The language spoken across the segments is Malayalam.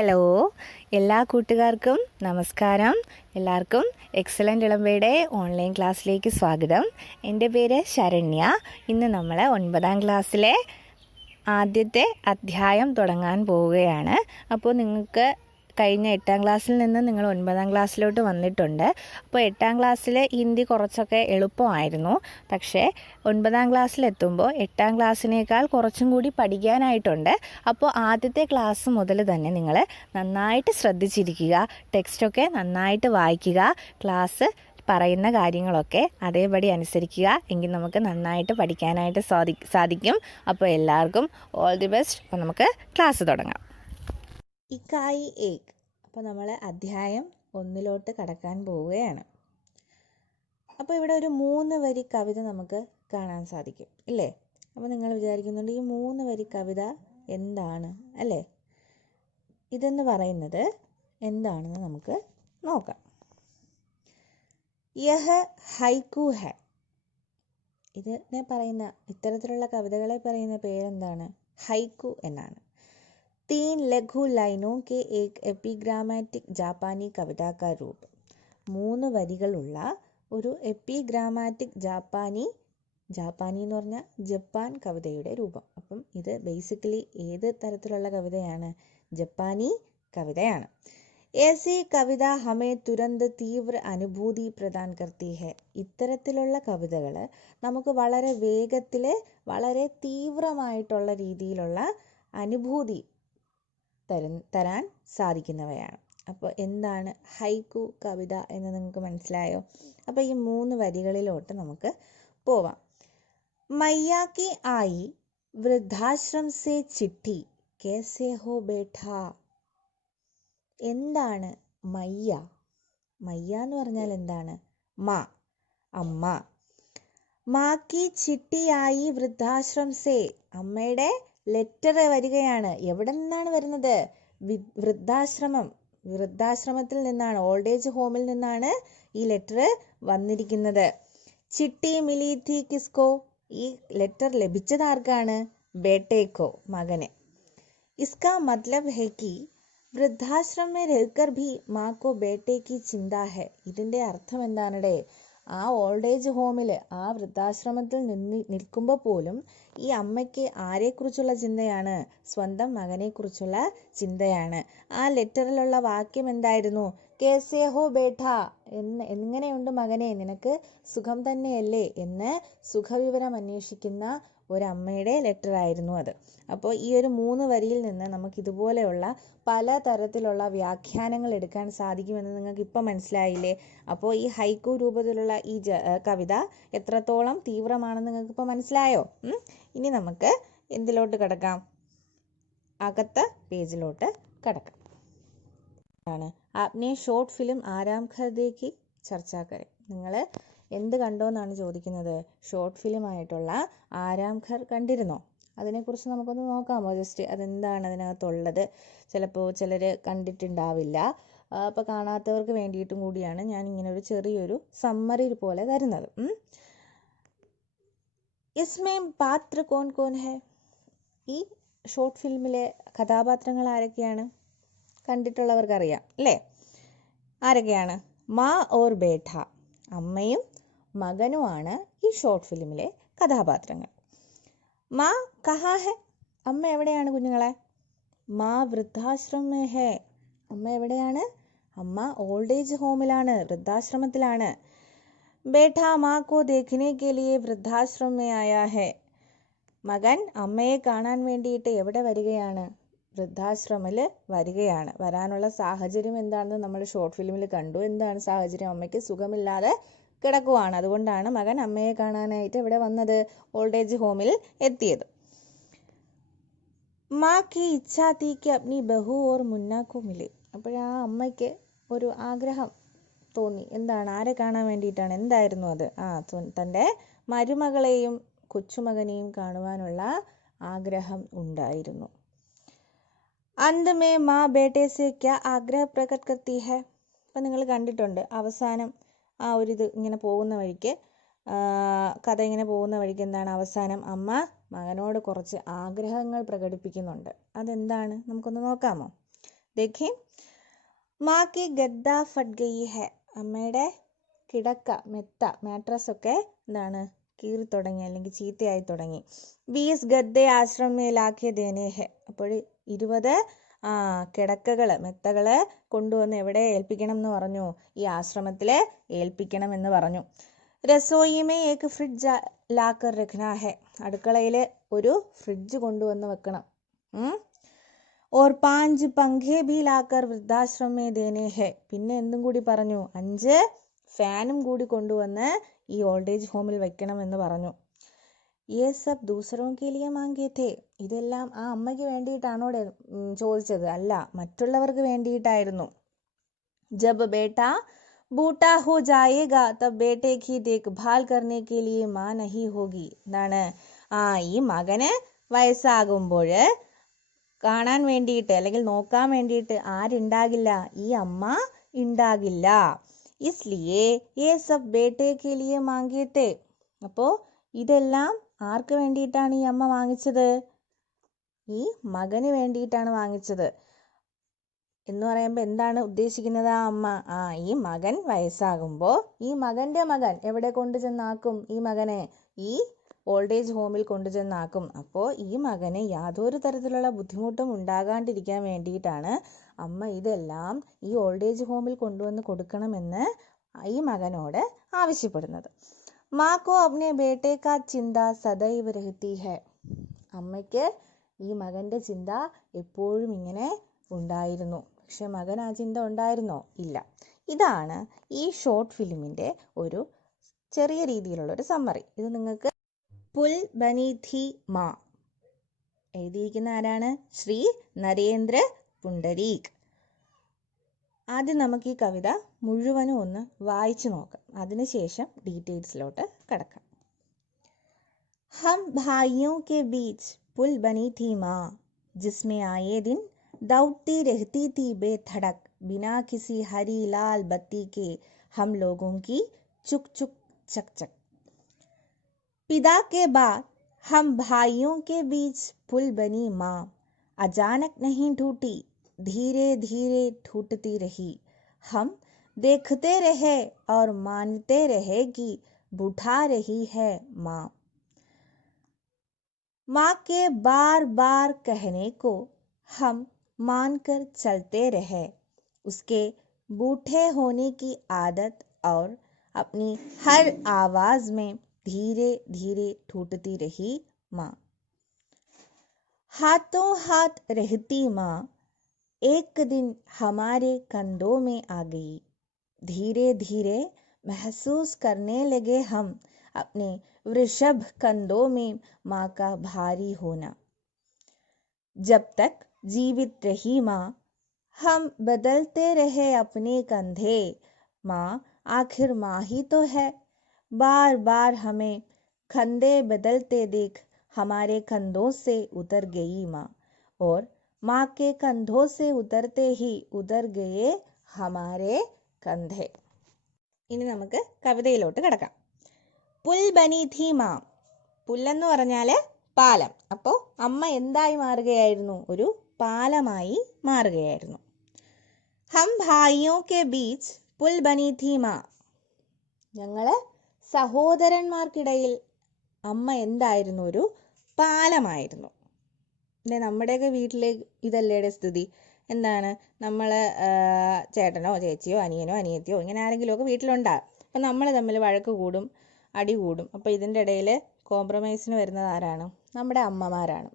ഹലോ, എല്ലാ കൂട്ടുകാർക്കും നമസ്കാരം. എല്ലാവർക്കും എക്സലൻ്റ് ഇളമ്പയുടെ ഓൺലൈൻ ക്ലാസ്സിലേക്ക് സ്വാഗതം. എൻ്റെ പേര് ശരണ്യ. ഇന്ന് നമ്മൾ 9ാം ക്ലാസ്സിലെ ആദ്യത്തെ അധ്യായം തുടങ്ങാൻ പോവുകയാണ്. അപ്പോൾ നിങ്ങൾക്ക് കഴിഞ്ഞ 8ാം ക്ലാസ്സിൽ നിന്ന് നിങ്ങൾ 9ാം ക്ലാസ്സിലോട്ട് വന്നിട്ടുണ്ട്. അപ്പോൾ 8ാം ക്ലാസ്സിൽ ഹിന്ദി കുറച്ചൊക്കെ എളുപ്പമായിരുന്നു. പക്ഷേ 9ാം ക്ലാസ്സിലെത്തുമ്പോൾ 8ാം ക്ലാസ്സിനേക്കാൾ കുറച്ചും കൂടി പഠിക്കാനായിട്ടുണ്ട്. അപ്പോൾ ആദ്യത്തെ ക്ലാസ് മുതൽ തന്നെ നിങ്ങൾ നന്നായിട്ട് ശ്രദ്ധിച്ചിരിക്കുക, ടെക്സ്റ്റൊക്കെ നന്നായിട്ട് വായിക്കുക, ക്ലാസ് പറയുന്ന കാര്യങ്ങളൊക്കെ അതേപടി അനുസരിക്കുക. എങ്കിൽ നമുക്ക് നന്നായിട്ട് പഠിക്കാനായിട്ട് സാധിക്കും. അപ്പോൾ എല്ലാവർക്കും ഓൾ ദി ബെസ്റ്റ്. അപ്പോൾ നമുക്ക് ക്ലാസ് തുടങ്ങാം. ഇക്കായി ഏക്. അപ്പോൾ നമ്മൾ അധ്യായം 1 കടക്കാൻ പോവുകയാണ്. അപ്പോൾ ഇവിടെ ഒരു 3 വരി കവിത നമുക്ക് കാണാൻ സാധിക്കും, ഇല്ലേ? അപ്പോൾ നിങ്ങൾ വിചാരിക്കുന്നുണ്ട് ഈ 3 വരി കവിത എന്താണ്, അല്ലേ? ഇതെന്ന് പറയുന്നത് എന്താണെന്ന് നമുക്ക് നോക്കാം. യഹ് ഹൈക്കു ഹെ. ഇതിനെ പറയുന്ന ഇത്തരത്തിലുള്ള കവിതകളെ പറയുന്ന പേരെന്താണ്? ഹൈക്കു എന്നാണ്. 3 ലഘു ലൈനോ കെ ഏക് എപ്പിഗ്രാമാറ്റിക് ജാപ്പാനി കവിത കാ രൂപ്. 3 വരികളുള്ള ഒരു എപ്പിഗ്രാമാറ്റിക് ജാപ്പാനി എന്ന് പറഞ്ഞാൽ ജപ്പാൻ കവിതയുടെ രൂപം. അപ്പം ഇത് ബേസിക്കലി ഏത് തരത്തിലുള്ള കവിതയാണ്? ജപ്പാനി കവിതയാണ്. ऐसी കവിത ഹമേ തുരന്ത് തീവ്ര അനുഭൂതി പ്രദാൻ കർത്തി ഹെ. ഇത്തരത്തിലുള്ള കവിതകൾ നമുക്ക് വളരെ വേഗത്തിൽ വളരെ തീവ്രമായിട്ടുള്ള രീതിയിലുള്ള അനുഭൂതി തരാൻ സാധിക്കുന്നവയാണ്. അപ്പോൾ എന്താണ് ഹൈക്കു കവിത എന്ന് നിങ്ങൾക്ക് മനസ്സിലായോ? അപ്പോൾ ഈ 3 വരികളിലോട്ട് നമുക്ക് പോവാം. മയ്യാക്കി ആയി വൃദ്ധാശ്രം സേ ചിട്ടി കേസേ ഹോ ബേഠാ. എന്താണ് മയ്യ? മയ്യ എന്ന് പറഞ്ഞാൽ എന്താണ്? അമ്മ. മാക്കി ചിട്ടിയായി വൃദ്ധാശ്രം സേ. അമ്മയുടെ ലെറ്റർ വരികയാണ്. എവിടെ നിന്നാണ് വരുന്നത്? വൃദ്ധാശ്രമത്തിൽ നിന്നാണ്, ഓൾഡ് ഏജ് ഹോമിൽ നിന്നാണ് ഈ ലെറ്റർ വന്നിരിക്കുന്നത്. ചിട്ടി മിലി ഥി കിസ്കോ. ഈ ലെറ്റർ ലഭിച്ചത് ആർക്കാണ്? ബേട്ടേക്കോ, മകന്. ഇസ്കാ മത്ലബ് ഹെ കി വൃദ്ധാശ്രം മേ രഹ്കർ ഭി മാ കോ ബേട്ടേ കി ചിന്താ ഹെ. ഇതിൻ്റെ അർത്ഥം എന്താണടേ? ആ ഓൾഡ് ഏജ് ഹോമിൽ, ആ വൃദ്ധാശ്രമത്തിൽ നിൽക്കുമ്പോൾ പോലും ഈ അമ്മയ്ക്ക് ആരെക്കുറിച്ചുള്ള ചിന്തയാണ്? സ്വന്തം മകനെക്കുറിച്ചുള്ള ചിന്തയാണ്. ആ ലെറ്ററിലുള്ള വാക്യം എന്തായിരുന്നു? കേസേ ഹോ ബേഠാ. എങ്ങനെയുണ്ട് മകനെ, നിനക്ക് സുഖം തന്നെയല്ലേ എന്ന് സുഖവിവരം അന്വേഷിക്കുന്ന ഒരമ്മയുടെ ലെറ്റർ ആയിരുന്നു അത്. അപ്പോൾ ഈ ഒരു 3 വരിയിൽ നിന്ന് നമുക്ക് ഇതുപോലെയുള്ള പല തരത്തിലുള്ള വ്യാഖ്യാനങ്ങൾ എടുക്കാൻ സാധിക്കുമെന്ന് നിങ്ങൾക്ക് ഇപ്പം മനസ്സിലായില്ലേ? അപ്പോൾ ഈ ഹൈക്കു രൂപത്തിലുള്ള ഈ കവിത എത്രത്തോളം തീവ്രമാണെന്ന് നിങ്ങൾക്ക് ഇപ്പം മനസ്സിലായോ? ഇനി നമുക്ക് എന്തിലോട്ട് കിടക്കാം? അകത്ത പേജിലോട്ട് കിടക്കാം. ആപ്നെ ഷോർട്ട് ഫിലിം ആരാം ഖർദേക്ക് ചർച്ചാ കരെ. നിങ്ങൾ എന്ത് കണ്ടോന്നാണ് ചോദിക്കുന്നത്? ഷോർട്ട് ഫിലിം ആയിട്ടുള്ള ആരാം ഘർ കണ്ടിരുന്നോ? അതിനെക്കുറിച്ച് നമുക്കൊന്ന് നോക്കാമോ? ജസ്റ്റ് അതെന്താണ് അതിനകത്തുള്ളത്? ചിലപ്പോൾ ചിലർ കണ്ടിട്ടുണ്ടാവില്ല. അപ്പോൾ കാണാത്തവർക്ക് വേണ്ടിയിട്ടും കൂടിയാണ് ഞാൻ ഇങ്ങനെ ഒരു ചെറിയൊരു സമ്മറി പോലെ തരുന്നത്. ഇസ്മേം പാത്ര കോൺ കോൺ ഹെ. ഈ ഷോർട്ട് ഫിലിമിലെ കഥാപാത്രങ്ങൾ ആരൊക്കെയാണ്? കണ്ടിട്ടുള്ളവർക്കറിയാം, അല്ലേ? ആരൊക്കെയാണ്? മാ ഓർ ബേഠ. അമ്മയും മകനുമാണ് ഈ ഷോർട്ട് ഫിലിമിലെ കഥാപാത്രങ്ങൾ. മാ കഹാ ഹെ. അമ്മ എവിടെയാണ് കുഞ്ഞുങ്ങളെ? മാ വൃദ്ധാശ്രമേ ഹെ. അമ്മ എവിടെയാണ്? അമ്മ ഓൾഡ് ഏജ് ഹോമിലാണ്, വൃദ്ധാശ്രമത്തിലാണ്. ബേഠാ മാ കോ ദേഖ്നെ കെ ലിയെ വൃദ്ധാശ്രം മേ ആയാ ഹെ. മകൻ അമ്മയെ കാണാൻ വേണ്ടിയിട്ട് എവിടെ വരികയാണ്? വൃദ്ധാശ്രമിൽ വരികയാണ്. വരാനുള്ള സാഹചര്യം എന്താണെന്ന് നമ്മൾ ഷോർട്ട് ഫിലിമിൽ കണ്ടു. എന്താണ് സാഹചര്യം? അമ്മയ്ക്ക് സുഖമില്ലാതെ കിടക്കുവാണ്. അതുകൊണ്ടാണ് മകൻ അമ്മയെ കാണാനായിട്ട് ഇവിടെ വന്നത്, ഓൾഡ് ഏജ് ഹോമിൽ എത്തിയത്. മാ കി ഇച്ഛാ തീ കി അപ്നി ബഹു ഓർ മുന്ന കോ മിലെ. അപ്പോഴാ അമ്മയ്ക്ക് ഒരു ആഗ്രഹം തോന്നി. എന്താണ്? ആരെ കാണാൻ വേണ്ടിയിട്ടാണ്? എന്തായിരുന്നു അത്? തൻ്റെ മരുമകളെയും കൊച്ചുമകനെയും കാണുവാനുള്ള ആഗ്രഹം ഉണ്ടായിരുന്നു. അന്ത് മേ മാ ബേട്ടേ സെ ക്യാ ആഗ്രഹ പ്രകട് കർത്തി ഹെ. അപ്പം നിങ്ങൾ കണ്ടിട്ടുണ്ട് അവസാനം ആ ഒരു ഇത് ഇങ്ങനെ പോകുന്ന വഴിക്ക്, കഥ ഇങ്ങനെ പോകുന്ന വഴിക്ക് എന്താണ് അവസാനം? അമ്മ മകനോട് കുറച്ച് ആഗ്രഹങ്ങൾ പ്രകടിപ്പിക്കുന്നുണ്ട്. അതെന്താണ്? നമുക്കൊന്ന് നോക്കാമോ? देखें, माँ की गद्दा फट गई है. അമ്മയുടെ കിടക്ക മെത്ത മാട്രസ് ഒക്കെ എന്താണ് കീറി തുടങ്ങി അല്ലെങ്കിൽ ചീത്തയായി തുടങ്ങി. 20 ഗദ്ദെ ആശ്രമേ ലാഖെ ദേനെ ഹെ. അപ്പോൾ 20 കിടക്കകൾ മെത്തകൾ കൊണ്ടുവന്ന് എവിടെ ഏൽപ്പിക്കണം എന്ന് പറഞ്ഞു? ഈ ആശ്രമത്തിൽ ഏൽപ്പിക്കണം എന്ന് പറഞ്ഞു. രസോയിമേ ഏക് ഫ്രിഡ്ജ് ലാക്കർ രഖ്നാ ഹെ. അടുക്കളയിൽ ഒരു ഫ്രിഡ്ജ് കൊണ്ടുവന്ന് വെക്കണം. और 5 पंखे भी लाकर वृद्धाश्रम में देने हैं. പിന്നെ എന്തും കൂടി പറഞ്ഞു? 5 ഫാനും കൂടി കൊണ്ടുവന്ന് ഈ ഓൾഡ് ഏജ് ഹോമിൽ വെക്കണം എന്ന് പറഞ്ഞു. ये सब दूसरों के लिए मांगे थे. ഇതെല്ലാം ആ അമ്മയ്ക്ക് വേണ്ടിയിട്ടാണോ ചോദിച്ചത്? അല്ല, മറ്റുള്ളവർക്ക് വേണ്ടിയിട്ടായിരുന്നു. जब बेटा बूटा हो जाएगा तब बेटे की देखभाल करने के लिए माँ नहीं होगी. എന്താണ്? ഈ മകന് വയസ്സാകുമ്പോൾ കാണാൻ വേണ്ടിയിട്ട് അല്ലെങ്കിൽ നോക്കാൻ വേണ്ടിയിട്ട് ആരുണ്ടാകില്ല? ഈ അമ്മ ഉണ്ടാകില്ല. ഇസ്ലിയേ യേ സബ് ബേട്ടേ കെ ലിയേ മാംഗേ തേ. അപ്പോൾ ഇതെല്ലാം ആർക്ക് വേണ്ടിയിട്ടാണ് ഈ അമ്മ വാങ്ങിച്ചത്? ഈ മകന് വേണ്ടിയിട്ടാണ് വാങ്ങിച്ചത് എന്ന് പറയുമ്പോൾ എന്താണ് ഉദ്ദേശിക്കുന്നത് ആ അമ്മ? ഈ മകൻ വയസ്സാകുമ്പോൾ ഈ മകൻ്റെ മകൻ എവിടെ കൊണ്ടുചെന്നാക്കും? ഈ മകനെ ഈ ഓൾഡ് ഏജ് ഹോമിൽ കൊണ്ടുചെന്നാക്കും. അപ്പോൾ ഈ മകന് യാതൊരു തരത്തിലുള്ള ബുദ്ധിമുട്ടും ഉണ്ടാകാണ്ടിരിക്കാൻ വേണ്ടിയിട്ടാണ് അമ്മ ഇതെല്ലാം ഈ ഓൾഡ് ഏജ് ഹോമിൽ കൊണ്ടുവന്ന് കൊടുക്കണമെന്ന് ഈ മകനോട് ആവശ്യപ്പെടുന്നത്. മാക്കോ അപ്നെ ബേട്ടേ കാ ചിന്ത സദൈവ് രഹത്തി ഹെ. അമ്മയ്ക്ക് ഈ മകൻ്റെ ചിന്ത എപ്പോഴും ഇങ്ങനെ ഉണ്ടായിരുന്നു. പക്ഷെ മകൻ ആ ചിന്ത ഉണ്ടായിരുന്നോ? ഇല്ല. ഇതാണ് ഈ ഷോർട്ട് ഫിലിമിൻ്റെ ഒരു ചെറിയ രീതിയിലുള്ളൊരു സമ്മറി. ഇത് നിങ്ങൾക്ക് പുൽ ബനി ഥി മാ എഴുതിയിരിക്കുന്ന ആരാണ്? ശ്രീ നരേന്ദ്ര പുണ്ടരീക്. ആദ്യം നമുക്ക് ഈ കവിത മുഴുവനും ഒന്ന് വായിച്ചു നോക്കാം. അതിനുശേഷം ഡീറ്റെയിൽസിലോട്ട് കടക്കാം. ഹം ഭായിയോं के बीच पुल बनी थी माँ, जिसमें आए दिन दौड़ती रहती थी बेधड़क, बिना किसी हरी लाल बत्ती के हम लोगों की चुक चुक चक चक. पिता के बाद हम भाइयों के बीच पुल बनी माँ, अचानक नहीं टूटी, धीरे धीरे टूटती रही. हम देखते रहे और मानते रहे कि बुढ़ा रही है माँ. माँ के बार बार कहने को हम मानकर चलते रहे. उसके बूढ़े होने की आदत और अपनी हर आवाज में धीरे धीरे टूटती रही माँ. हाथों हाथ रहती माँ एक दिन हमारे कंधों में आ गई. धीरे धीरे महसूस करने लगे हम अपने वृषभ कंधों में माँ का भारी होना. जब तक जीवित रही माँ, हम बदलते रहे अपने कंधे. माँ आखिर माँ ही तो है. बार बार हमें कंधे बदलते देख हमारे कंधों से उतर गई माँ, और माँ के कंधों से उतरते ही उतर गए हमारे कंधे. ഇനി നമുക്ക് കവിതയിലോട്ട് കിടക്കാം. പുൽ ബനി ഥി മാ. പുല്ലെന്ന് പറഞ്ഞാൽ പാലം. അപ്പോൾ അമ്മ എന്തായി മാറുകയായിരുന്നു? ഒരു പാലമായി മാറുകയായിരുന്നു. ഹം ഭായിയോ കെ ബീച്ച് പുൽ ബനി ഥി മാ. ഞങ്ങൾ സഹോദരന്മാർക്കിടയിൽ അമ്മ എന്തായിരുന്നു? ഒരു പാലമായിരുന്നു. നമ്മുടെയൊക്കെ വീട്ടിലെ ഇതല്ലേടെ സ്ഥിതി. എന്താണ്, നമ്മൾ ചേട്ടനോ ചേച്ചിയോ അനിയനോ അനിയത്തിയോ ഇങ്ങനെ ആരെങ്കിലുമൊക്കെ വീട്ടിലുണ്ടാകും. അപ്പം നമ്മൾ തമ്മിൽ വഴക്ക് കൂടും, അടി കൂടും. അപ്പോൾ ഇതിൻ്റെ ഇടയിൽ കോംപ്രമൈസിന് വരുന്നത് ആരാണ്? നമ്മുടെ അമ്മമാരാണ്.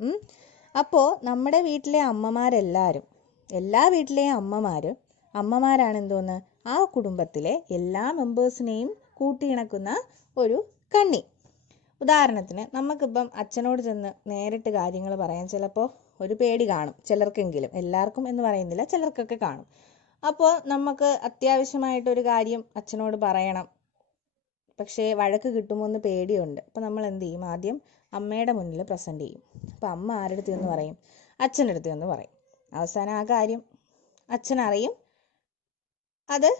അപ്പോൾ നമ്മുടെ വീട്ടിലെ അമ്മമാരെല്ലാവരും, എല്ലാ വീട്ടിലെയും അമ്മമാരാണ് എന്തോന്ന്? ആ കുടുംബത്തിലെ എല്ലാ മെമ്പേഴ്സിനെയും കൂട്ടിയിണക്കുന്ന ഒരു കണ്ണി. ഉദാഹരണത്തിന് നമുക്കിപ്പം അച്ഛനോട് ചെന്ന് നേരിട്ട് കാര്യങ്ങൾ പറയാൻ ചിലപ്പോൾ ഒരു പേടി കാണും ചിലർക്കെങ്കിലും. എല്ലാവർക്കും എന്ന് പറയുന്നില്ല, ചിലർക്കൊക്കെ കാണും. അപ്പോൾ നമുക്ക് അത്യാവശ്യമായിട്ടൊരു കാര്യം അച്ഛനോട് പറയണം, പക്ഷേ വഴക്ക് കിട്ടുമോ എന്ന് പേടിയുണ്ട്. അപ്പോൾ നമ്മൾ എന്ത് ചെയ്യും? ആദ്യം അമ്മയുടെ മുന്നിൽ പ്രസൻറ്റ് ചെയ്യും. അപ്പോൾ അമ്മ ആരുടെ അടുത്ത് എന്ന് പറയും? അച്ഛൻ്റെ അടുത്ത് എന്ന് പറയും. അവസാനം ആ കാര്യം അച്ഛനറിയും, അത്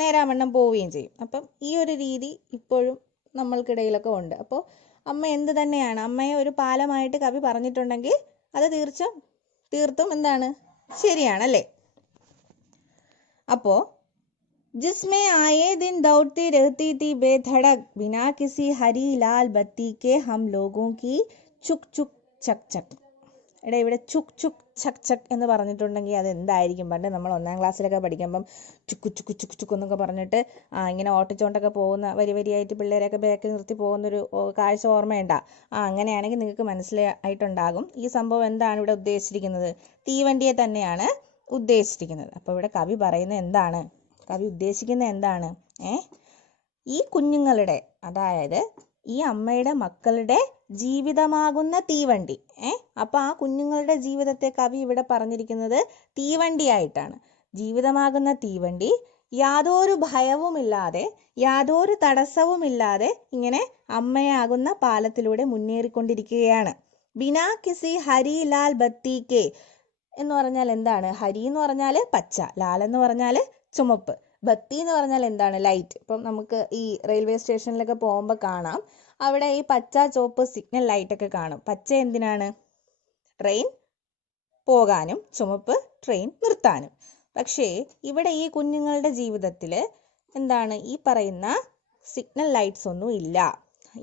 നേരാവണ്ണം പോവുകയും ചെയ്യും. അപ്പം ഈ ഒരു രീതി ഇപ്പോഴും നമ്മൾക്കിടയിലൊക്കെ ഉണ്ട്. അപ്പോൾ അമ്മ എന്ത് തന്നെയാണ്, അമ്മയെ ഒരു പാലമായിട്ട് കവി പറഞ്ഞിട്ടുണ്ടെങ്കിൽ അത് തീർത്തും എന്താണ്? ശരിയാണല്ലേ? അപ്പോൾ जिसमें आए दिन दौड़ती रहती थी बेधड़क बिना किसी हरी लाल बत्ती के हम लोगों की ചുക് ചുക് ചക് ചക്. എടാ ഇവിടെ ചുക് ചുക് ചക് ചക് എന്ന് പറഞ്ഞിട്ടുണ്ടെങ്കിൽ അത് എന്തായിരിക്കും? പണ്ട് നമ്മൾ 1ാം ക്ലാസ്സിലൊക്കെ പഠിക്കുമ്പം ചുക്ക് ചുക്ക് ചുക്ക് ചുക്ക് എന്നൊക്കെ പറഞ്ഞിട്ട് ഇങ്ങനെ ഓട്ടിച്ചോണ്ടൊക്കെ പോകുന്ന വരിയായിട്ട് പിള്ളേരെയൊക്കെ ബാക്കിൽ നിർത്തി പോകുന്നൊരു കാഴ്ച ഓർമ്മയുണ്ടാ? അങ്ങനെയാണെങ്കിൽ നിങ്ങൾക്ക് മനസ്സിലായിട്ടുണ്ടാകും ഈ സംഭവം എന്താണ് ഇവിടെ ഉദ്ദേശിച്ചിരിക്കുന്നത്. തീവണ്ടിയെ തന്നെയാണ് ഉദ്ദേശിച്ചിരിക്കുന്നത്. അപ്പോൾ ഇവിടെ കവി പറയുന്നത് എന്താണ്? കവി ഉദ്ദേശിക്കുന്നത് എന്താണ്? ഈ കുഞ്ഞുങ്ങളുടെ, അതായത് ഈ അമ്മയുടെ മക്കളുടെ ജീവിതമാകുന്ന തീവണ്ടി. അപ്പോൾ ആ കുഞ്ഞുങ്ങളുടെ ജീവിതത്തെ കവി ഇവിടെ പറഞ്ഞിരിക്കുന്നത് തീവണ്ടിയായിട്ടാണ്. ജീവിതമാകുന്ന തീവണ്ടി യാതൊരു ഭയവുമില്ലാതെ, യാതൊരു തടസ്സവുമില്ലാതെ ഇങ്ങനെ അമ്മയാകുന്ന പാലത്തിലൂടെ മുന്നേറിക്കൊണ്ടിരിക്കുകയാണ്. ബിനാ കിസി ഹരി ലാൽ ബത്തി കെ എന്ന് പറഞ്ഞാൽ എന്താണ്? ഹരി എന്ന് പറഞ്ഞാൽ പച്ച, ലാൽ എന്ന് പറഞ്ഞാൽ ചുമപ്പ്, ബത്തി എന്ന് പറഞ്ഞാൽ എന്താണ്? ലൈറ്റ്. ഇപ്പം നമുക്ക് ഈ റെയിൽവേ സ്റ്റേഷനിലൊക്കെ പോകുമ്പോൾ കാണാം, അവിടെ ഈ പച്ച ചുവപ്പ് സിഗ്നൽ ലൈറ്റൊക്കെ കാണും. പച്ച എന്തിനാണ്? ട്രെയിൻ പോകാനും, ചുമപ്പ് ട്രെയിൻ നിർത്താനും. പക്ഷേ ഇവിടെ ഈ കുഞ്ഞുങ്ങളുടെ ജീവിതത്തിൽ എന്താണ്? ഈ പറയുന്ന സിഗ്നൽ ലൈറ്റ്സ് ഒന്നും ഇല്ല.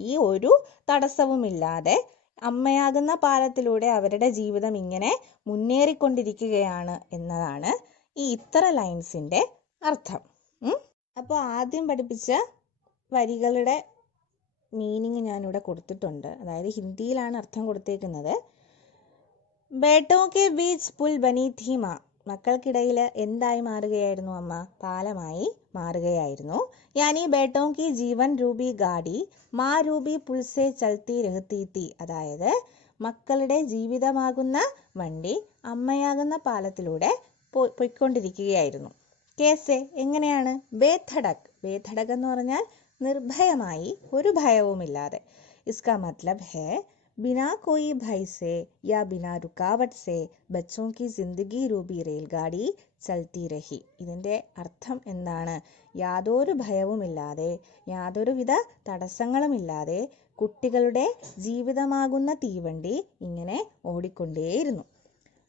ഈ ഒരു തടസ്സവുമില്ലാതെ അമ്മയാകുന്ന പാലത്തിലൂടെ അവരുടെ ജീവിതം ഇങ്ങനെ മുന്നേറിക്കൊണ്ടിരിക്കുകയാണ് എന്നതാണ് ഈ ഇത്ര ലൈൻസിൻ്റെ അർത്ഥം. അപ്പോൾ ആദ്യം പഠിപ്പിച്ച വരികളുടെ മീനിങ് ഞാനിവിടെ കൊടുത്തിട്ടുണ്ട്. അതായത് ഹിന്ദിയിലാണ് അർത്ഥം കൊടുത്തേക്കുന്നത്. ബേട്ടോ കെ ബീച്ച് പുൽ ബനി ഥി മാ. മക്കൾക്കിടയിൽ എന്തായി മാറുകയായിരുന്നു അമ്മ? പാലമായി മാറുകയായിരുന്നു. യാനി ബേട്ടോ കി ജീവൻ രൂപി ഗാഡി മാ രൂപി പുൽ സെ ചൽത്തി രഹത്തി തി. അതായത് മക്കളുടെ ജീവിതമാകുന്ന വണ്ടി അമ്മയാകുന്ന പാലത്തിലൂടെ പോയിക്കൊണ്ടിരിക്കുകയായിരുന്നു. കേസെ എങ്ങനെയാണ്? ബേധടക്. ബേധടക് എന്ന് പറഞ്ഞാൽ നിർഭയമായി, ഒരു ഭയവുമില്ലാതെ. ഇസ്കാ മത്ലബ് ഹേ बिना कोई भय से या बिना रुकावट से बच्चों की जिंदगी रूपी रेलगाड़ी चलती रही. ഇതിൻ്റെ അർത്ഥം എന്താണ്? യാതൊരു ഭയവുമില്ലാതെ, യാതൊരുവിധ തടസ്സങ്ങളുമില്ലാതെ കുട്ടികളുടെ ജീവിതമാകുന്ന തീവണ്ടി ഇങ്ങനെ ഓടിക്കൊണ്ടേയിരുന്നു.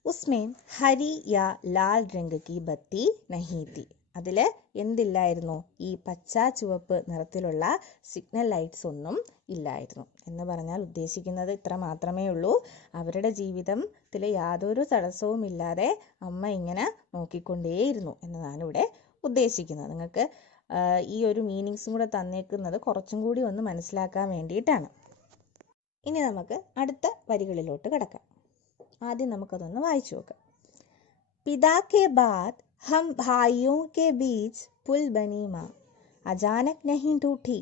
ഉസ്മേം ഹരി യാ ലാൽ രംഗ് കി ബത്തി നഹീ തി. അതിൽ എന്തില്ലായിരുന്നു? ഈ പച്ച ചുവപ്പ് നിറത്തിലുള്ള സിഗ്നൽ ലൈറ്റ്സ് ഒന്നും ഇല്ലായിരുന്നു. എന്ന് പറഞ്ഞാൽ ഉദ്ദേശിക്കുന്നത് ഇത്ര മാത്രമേ ഉള്ളൂ. അവരുടെ ജീവിതത്തിൽ യാതൊരു തടസ്സവുമില്ലാതെ അമ്മ ഇങ്ങനെ നോക്കിക്കൊണ്ടേയിരുന്നു എന്നതാണ് ഇവിടെ ഉദ്ദേശിക്കുന്നത്. നിങ്ങൾക്ക് ഈ ഒരു മീനിങ്സും കൂടെ തന്നേക്കുന്നത് കുറച്ചും കൂടി ഒന്ന് മനസ്സിലാക്കാൻ വേണ്ടിയിട്ടാണ്. ഇനി നമുക്ക് അടുത്ത വരികളിലോട്ട് കിടക്കാം. ആദ്യം നമുക്കതൊന്ന് വായിച്ചു നോക്കാം. പിതാ കെ ബാദ് हम भाइयों के बीच पुल बनी माँ, अचानक नहीं टूटी,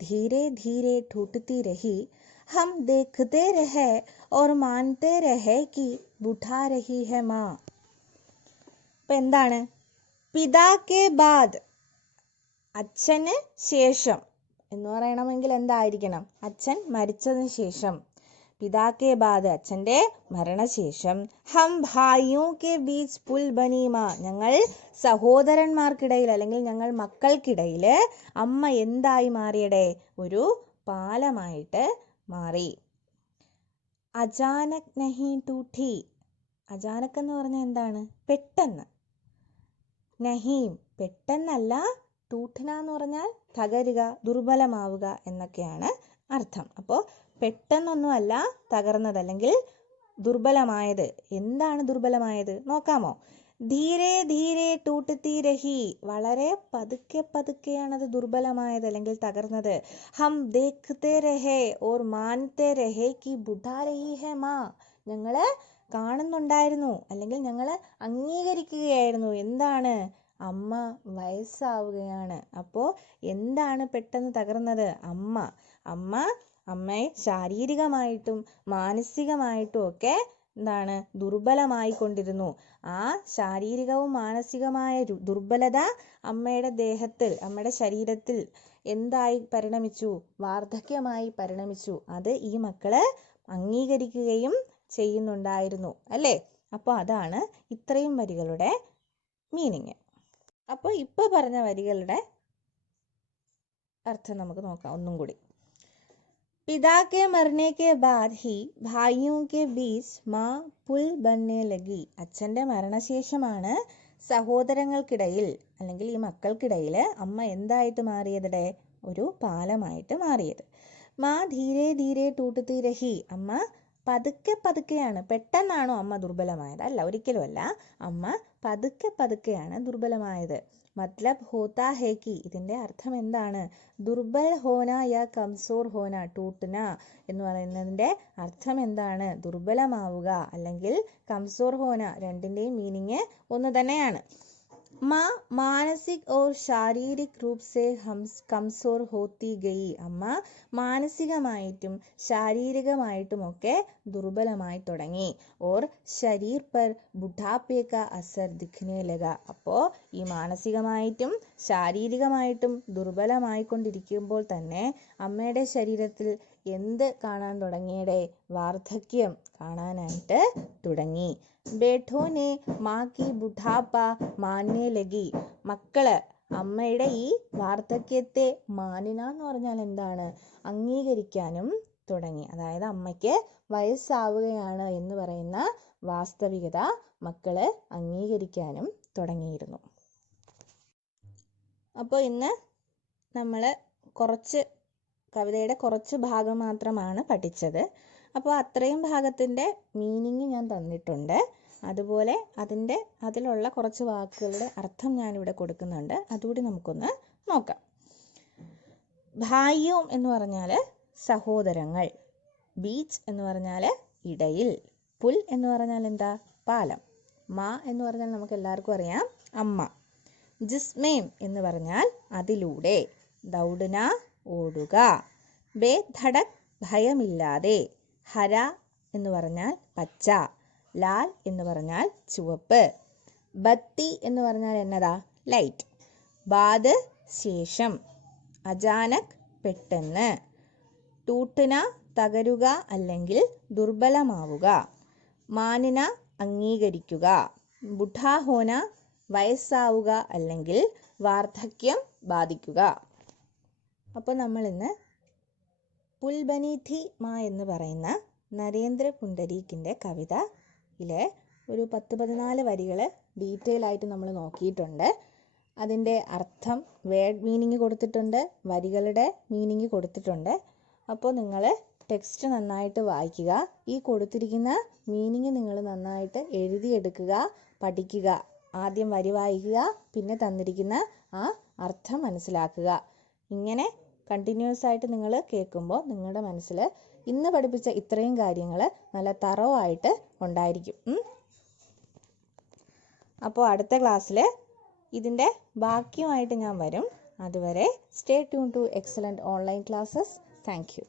धीरे धीरे टूटती रही, हम देखते रहे और मानते रहे कि बुठा रही है माँ. ഇപ്പം എന്താണ്? പിതാ കെ ബാദ്, അച്ഛന് ശേഷം എന്ന് പറയണമെങ്കിൽ എന്തായിരിക്കണം? അച്ഛൻ മരിച്ചതിന് ശേഷം. പിതാ കെ ബാദ്, അച്ഛൻ്റെ മരണശേഷം. ഹം ഭായിയോ കെ ബീച്ച് പുൽ ബനി മാ, ഞങ്ങൾ സഹോദരന്മാർക്കിടയിൽ അല്ലെങ്കിൽ ഞങ്ങൾ മക്കൾക്കിടയിൽ അമ്മ എന്തായി മാറിയടെ? ഒരു പാലമായിട്ട് മാറി. അചാനക് നഹി ടൂട്ടി. അചാനക് എന്ന് പറഞ്ഞാൽ എന്താണ്? പെട്ടെന്ന്. നഹീം പെട്ടെന്നല്ല. ടൂട്ടന എന്ന് പറഞ്ഞാൽ തകരുക, ദുർബലമാവുക എന്നൊക്കെയാണ് അർത്ഥം. അപ്പോൾ പെട്ടെന്നൊന്നുമല്ല തകർന്നത് അല്ലെങ്കിൽ ദുർബലമായത്. എന്താണ് ദുർബലമായത് നോക്കാമോ? ധീരെ ധീരെ ടൂട്ടത്തി രഹി, വളരെ പതുക്കെ പതുക്കെയാണത് ദുർബലമായത് അല്ലെങ്കിൽ തകർന്നത്. ഹം ദേഖ്തേ രഹേ ഓർ മാൻതേ രഹേ കി ബുഢാ രഹി ഹേ മാ, ഞങ്ങൾ കാണുന്നുണ്ടായിരുന്നു അല്ലെങ്കിൽ ഞങ്ങൾ അംഗീകരിക്കുകയായിരുന്നു. എന്താണ്? അമ്മ വയസ്സാവുകയാണ്. അപ്പോൾ എന്താണ് പെട്ടെന്ന് തകർന്നത്? അമ്മയെ ശാരീരികമായിട്ടും മാനസികമായിട്ടും ഒക്കെ എന്താണ്? ദുർബലമായി കൊണ്ടിരുന്നു. ആ ശാരീരികവും മാനസികമായ ദുർബലത അമ്മയുടെ ദേഹത്തിൽ, അമ്മയുടെ ശരീരത്തിൽ എന്തായി പരിണമിച്ചു? വാർദ്ധക്യമായി പരിണമിച്ചു. അത് ഈ മക്കള് അംഗീകരിക്കുകയും ചെയ്യുന്നുണ്ടായിരുന്നു അല്ലേ? അപ്പോൾ അതാണ് ഇത്രയും വരികളുടെ മീനിങ്. അപ്പോൾ ഇപ്പോൾ പറഞ്ഞ വരികളുടെ അർത്ഥം നമുക്ക് നോക്കാം ഒന്നും കൂടി. पिता के मरने के बाद ही भाइयों के बीच माँ पुल बनने लगी. അച്ഛൻ്റെ മരണശേഷമാണ് സഹോദരങ്ങൾക്കിടയിൽ അല്ലെങ്കിൽ ഈ മക്കൾക്കിടയിൽ അമ്മ എന്തായിട്ട് മാറിയതിടെ ഒരു പാലമായിട്ട് മാറിയത്. മാ ധീരെ ധീരെ ടൂട്ടത്തി രഹി, അമ്മ പതുക്കെ പതുക്കെയാണ്. പെട്ടെന്നാണോ അമ്മ ദുർബലമായത്? അല്ല, ഒരിക്കലുമല്ല. അമ്മ പതുക്കെ പതുക്കെയാണ് ദുർബലമായത്. മത്ലബ് ഹോത്താ ഹേ കി, ഇതിൻ്റെ അർത്ഥം എന്താണ്? ദുർബൽ ഹോന യാ കംസോർ ഹോന, ടൂട്ടന എന്ന് പറയുന്നതിൻ്റെ അർത്ഥം എന്താണ്? ദുർബലമാവുക അല്ലെങ്കിൽ കംസോർ ഹോന, രണ്ടിൻ്റെയും മീനിങ് ഒന്ന് തന്നെയാണ്. माँ मानसिक और शारीरिक रूप से हम കംസോർ ഹോത്തി ഗയി, അമ്മ മാനസികമായിട്ടും ശാരീരികമായിട്ടുമൊക്കെ ദുർബലമായി തുടങ്ങി. ഓർ ശരീർ പർ ബുഢാപ്പേ കാ അസർ ദിഖ്നെ ലഗ, അപ്പോൾ ഈ മാനസികമായിട്ടും ശാരീരികമായിട്ടും ദുർബലമായിക്കൊണ്ടിരിക്കുമ്പോൾ തന്നെ അമ്മയുടെ ശരീരത്തിൽ എന്ത് കാണാൻ തുടങ്ങിയടെ? വാർദ്ധക്യം കാണാനായിട്ട് തുടങ്ങി. ബേഠോനെ മാ കി ബുഢാപ്പ മാന്യേ ലഗി, മക്കള് അമ്മയുടെ ഈ വാർദ്ധക്യത്തെ മാനിന എന്ന് പറഞ്ഞാൽ എന്താണ്? അംഗീകരിക്കാനും തുടങ്ങി. അതായത് അമ്മയ്ക്ക് വയസ്സാവുകയാണ് എന്ന് പറയുന്ന വാസ്തവികത മക്കള് അംഗീകരിക്കാനും തുടങ്ങിയിരുന്നു. അപ്പോൾ ഇന്ന് നമ്മൾ കവിതയുടെ കുറച്ച് ഭാഗം മാത്രമാണ് പഠിച്ചത്. അപ്പോൾ അത്രയും ഭാഗത്തിൻ്റെ മീനിങ് ഞാൻ തന്നിട്ടുണ്ട്. അതുപോലെ അതിലുള്ള കുറച്ച് വാക്കുകളുടെ അർത്ഥം ഞാനിവിടെ കൊടുക്കുന്നുണ്ട്. അതുകൂടി നമുക്കൊന്ന് നോക്കാം. ഭായിയും എന്ന് പറഞ്ഞാൽ സഹോദരങ്ങൾ, ബീച്ച് എന്ന് പറഞ്ഞാൽ ഇടയിൽ, പുൽ എന്ന് പറഞ്ഞാൽ എന്താ? പാലം. മാ എന്ന് പറഞ്ഞാൽ നമുക്ക് എല്ലാവർക്കും അറിയാം, അമ്മ. ജിസ്മേം എന്ന് പറഞ്ഞാൽ അതിലൂടെ, ദൗഡന ഓടുക. ബേ ധടക് ഭയമില്ലാതെ, ഹര എന്ന് പറഞ്ഞാൽ പച്ച, ലാൽ എന്ന് പറഞ്ഞാൽ ചുവപ്പ്, ബത്തി എന്ന് പറഞ്ഞാൽ എന്നതാ? ലൈറ്റ്. ബാദ് ശേഷം, അചാനക് പെട്ടെന്ന്, ടൂട്ടന തകരുക അല്ലെങ്കിൽ ദുർബലമാവുക, മാനിന അംഗീകരിക്കുക, ബുഢാഹോന വയസ്സാവുക അല്ലെങ്കിൽ വാർദ്ധക്യം ബാധിക്കുക. അപ്പോൾ നമ്മൾ ഇന്ന് പുൽബനി ഥി മാ എന്ന് പറയുന്ന നരേന്ദ്ര പുണ്ടരീക്കിൻ്റെ കവിതയിലെ ഒരു 10-14 വരികൾ ഡീറ്റെയിൽ ആയിട്ട് നമ്മൾ നോക്കിയിട്ടുണ്ട്. അതിൻ്റെ അർത്ഥം, വേർഡ് മീനിങ് കൊടുത്തിട്ടുണ്ട്, വരികളുടെ മീനിങ് കൊടുത്തിട്ടുണ്ട്. അപ്പോൾ നിങ്ങൾ ടെക്സ്റ്റ് നന്നായിട്ട് വായിക്കുക. ഈ കൊടുത്തിരിക്കുന്ന മീനിങ് നിങ്ങൾ നന്നായിട്ട് എഴുതിയെടുക്കുക, പഠിക്കുക. ആദ്യം വരി വായിക്കുക, പിന്നെ തന്നിരിക്കുന്ന ആ അർത്ഥം മനസ്സിലാക്കുക. ഇങ്ങനെ കണ്ടിന്യൂസ് ആയിട്ട് നിങ്ങൾ കേൾക്കുമ്പോൾ നിങ്ങളുടെ മനസ്സിൽ ഇന്ന് പഠിപ്പിച്ച ഇത്രയും കാര്യങ്ങൾ നല്ല തറവായിട്ട് ഉണ്ടായിരിക്കും. അപ്പോൾ അടുത്ത ക്ലാസ്സിൽ ഇതിൻ്റെ ബാക്കിയുമായിട്ട് ഞാൻ വരും. അതുവരെ stay tune to excellent online classes. Thank U.